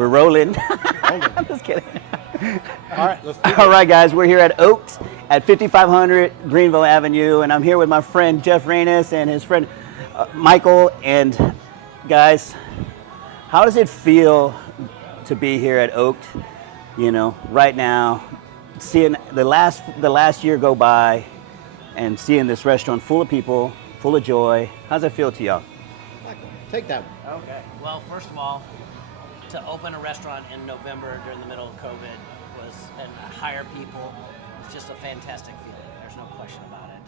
We're rolling. Rolling. Just kidding. All right, let's do All it. right, guys, we're here at Oaks at 5500 Greenville Avenue, and I'm here with my friend Jeff Reynes and his friend Michael. And guys, how does it feel to be here at Oaks? You know, right now, seeing the last year go by, and seeing this restaurant full of people, full of joy. How's it feel to y'all? Michael, take that one. Okay. Well, first of all, to open a restaurant in November during the middle of COVID and hire people was just a fantastic feeling. There's no question about it.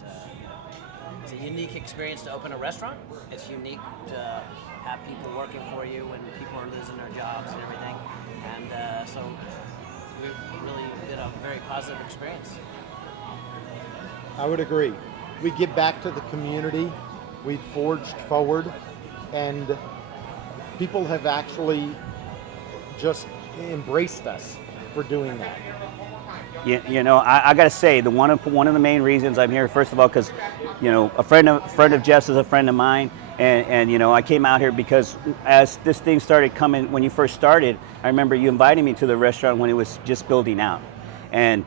It's a unique experience to open a restaurant. It's unique to have people working for you when people are losing their jobs and everything. And so we really did a very positive experience. I would agree. We give back to the community. We've forged forward, and people have actually just embraced us for doing that. You know, I got to say, one of the main reasons I'm here, first of all, because, you know, a friend of Jeff's is a friend of mine, and you know, I came out here because as this thing started coming, when you first started, I remember you invited me to the restaurant when it was just building out, and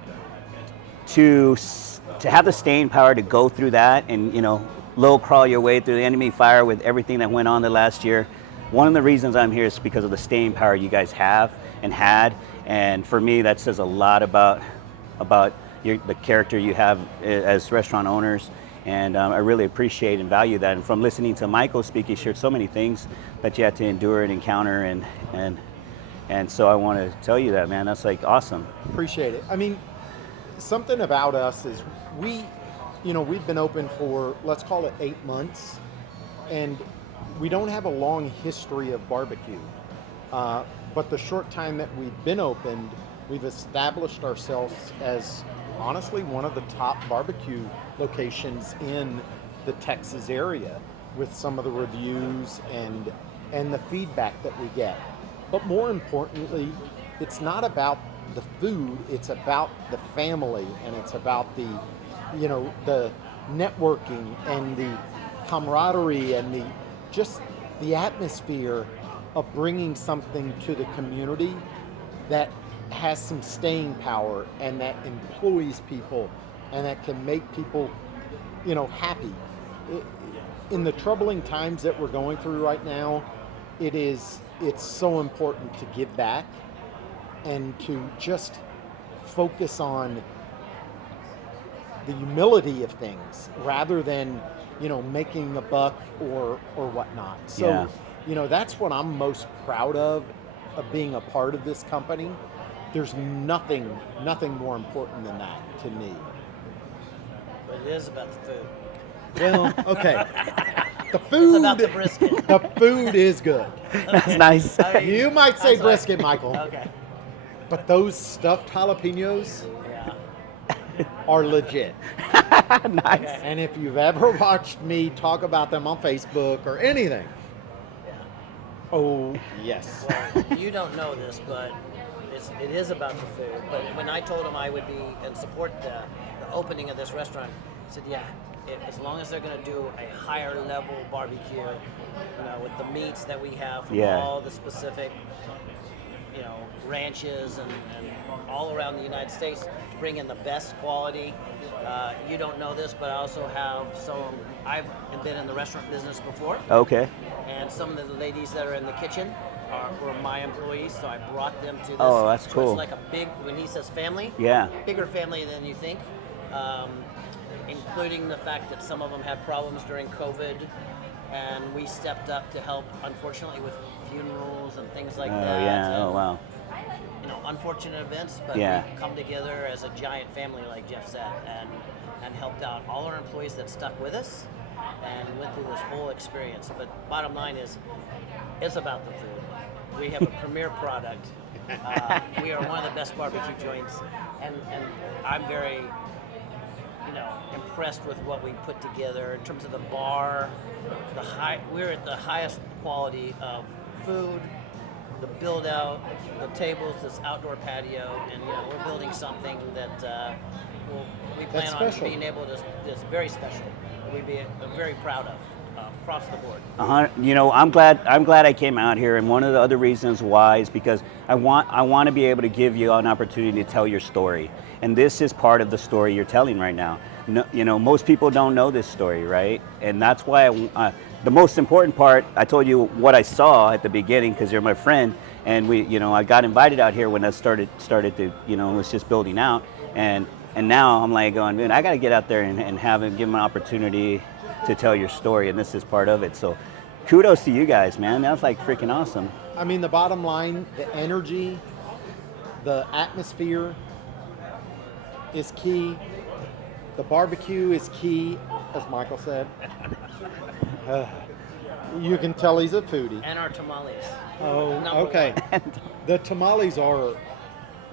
to have the staying power to go through that, and you know, low crawl your way through the enemy fire with everything that went on the last year. One of the reasons I'm here is because of the staying power you guys have and had, and for me, that says a lot about the character you have as restaurant owners, and I really appreciate and value that. And from listening to Michael speak, he shared so many things that you had to endure and encounter, and so I want to tell you that, man, that's like awesome. Appreciate it. I mean, something about us is we've been open for, let's call it 8 months, and we don't have a long history of barbecue. But the short time that we've been opened, we've established ourselves as honestly one of the top barbecue locations in the Texas area with some of the reviews and the feedback that we get. But more importantly, it's not about the food, it's about the family, and it's about the networking and the camaraderie and the atmosphere of bringing something to the community that has some staying power and that employs people and that can make people, happy. In the troubling times that we're going through right now, it's so important to give back and to just focus on the humility of things rather than, making a buck or whatnot. So, that's what I'm most proud of being a part of this company. There's nothing more important than that to me. But it is about the food. Well, okay. The food. It's about the brisket. The food is good. That's nice. I mean, You might say I'm sorry. brisket, Michael. Okay. But those stuffed jalapenos Yeah. are legit. Nice. Okay. And if you've ever watched me talk about them on Facebook or anything, Yeah. oh, yes. Well, you don't know this, but it is about the food. But when I told him I would be and support the opening of this restaurant, I said, yeah, as long as they're going to do a higher level barbecue, with the meats that we have from all the specific, ranches and all around the United States, to bring in the best quality. You don't know this, but I also have I've been in the restaurant business before. Okay. And some of the ladies that are in the kitchen were my employees, so I brought them to this. Oh, that's So cool. it's like a big, when he says family, Yeah. bigger family than you think, including the fact that some of them had problems during COVID, and we stepped up to help, unfortunately, with funerals and things like that. Yeah. And, Oh, wow. unfortunate events, but Yeah. we come together as a giant family, like Jeff said, and helped out all our employees that stuck with us and went through this whole experience. But bottom line is, it's about the food. We have a premier product. We are one of the best barbecue joints, and I'm very, impressed with what we put together in terms of the bar. We're at the highest quality of food, the build out, the tables, this outdoor patio, and we're building something that we plan on special. being able to. That's very special. I'm very proud of. across the board. You know, I'm glad I came out here, and one of the other reasons why is because I want to be able to give you an opportunity to tell your story, and this is part of the story you're telling right now. No, you know, most people don't know this story, right? And that's why the most important part. I told you what I saw at the beginning because you're my friend, and I got invited out here when I started to, was just building out, and now I'm like going, man, I got to get out there and give them an opportunity to tell your story, and this is part of it. So kudos to you guys, man. That's like freaking awesome. I mean, the bottom line, the energy, the atmosphere is key. The barbecue is key, as Michael said. You can tell he's a foodie. And our tamales. Oh, Number okay. The tamales are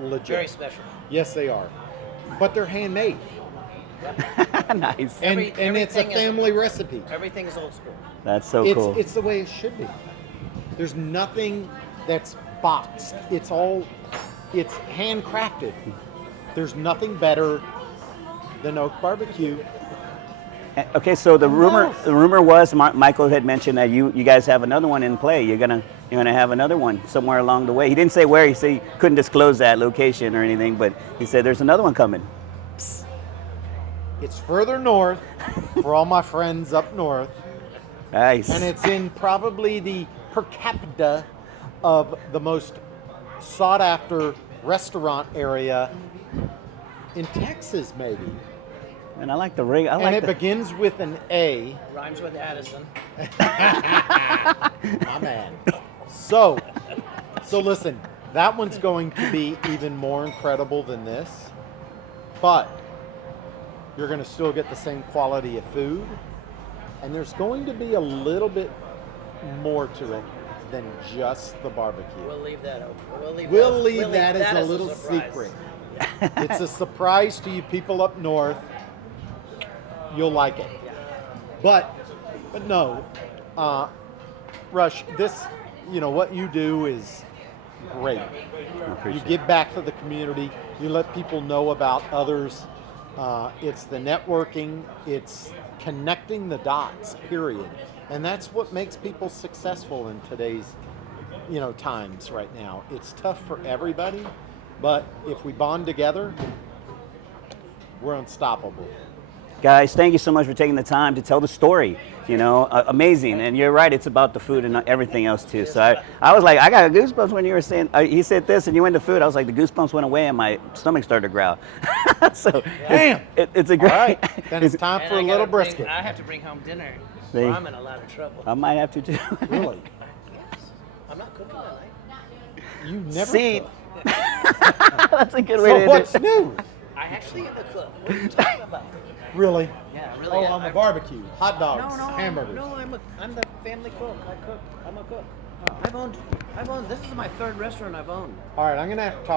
legit. Very special. Yes, they are. But they're handmade. Nice. And it's a family recipe. Everything is old school. That's so cool. It's the way it should be. There's nothing that's boxed. It's handcrafted. There's nothing better than Oak Barbecue. Okay, so the rumor was Michael had mentioned that you guys have another one in play. You're gonna have another one somewhere along the way. He didn't say where. He said he couldn't disclose that location or anything, but he said there's another one coming. It's further north for all my friends up north. Nice. And it's in probably the per capita of the most sought after restaurant area in Texas, maybe. And I like the ring. It begins with an A. Rhymes with Addison. My man. So listen, that one's going to be even more incredible than this, but you're going to still get the same quality of food, and there's going to be a little bit more to it than just the barbecue. We'll leave that open. We'll leave that as a as little surprise. secret. It's a surprise to you people up north. You'll like it. Yeah. But no, Rush, this, what you do is great. You give back to the community. You let people know about others. It's the networking. It's connecting the dots, period. And that's what makes people successful in today's, times right now. It's tough for everybody, but if we bond together, we're unstoppable. Guys, thank you so much for taking the time to tell the story. Amazing. And you're right, it's about the food and everything else too. So I was like, I got goosebumps when you were saying, he said this and you went to food. I was like, the goosebumps went away and my stomach started to growl. So damn, it's a great. All right, then it's time for a little brisket. I have to bring home dinner. See? Or I'm in a lot of trouble. I might have to too. Really? Yes. I'm not cooking tonight. You never See, cook. that's a good way So to what's do it. new? I actually am a cook. What are you talking about? Really? Yeah, really. Oh, on the barbecue, hot dogs, No, hamburgers. No, I'm the family cook. I cook. I'm a cook. I've owned. This is my third restaurant I've owned. All right, I'm gonna have to talk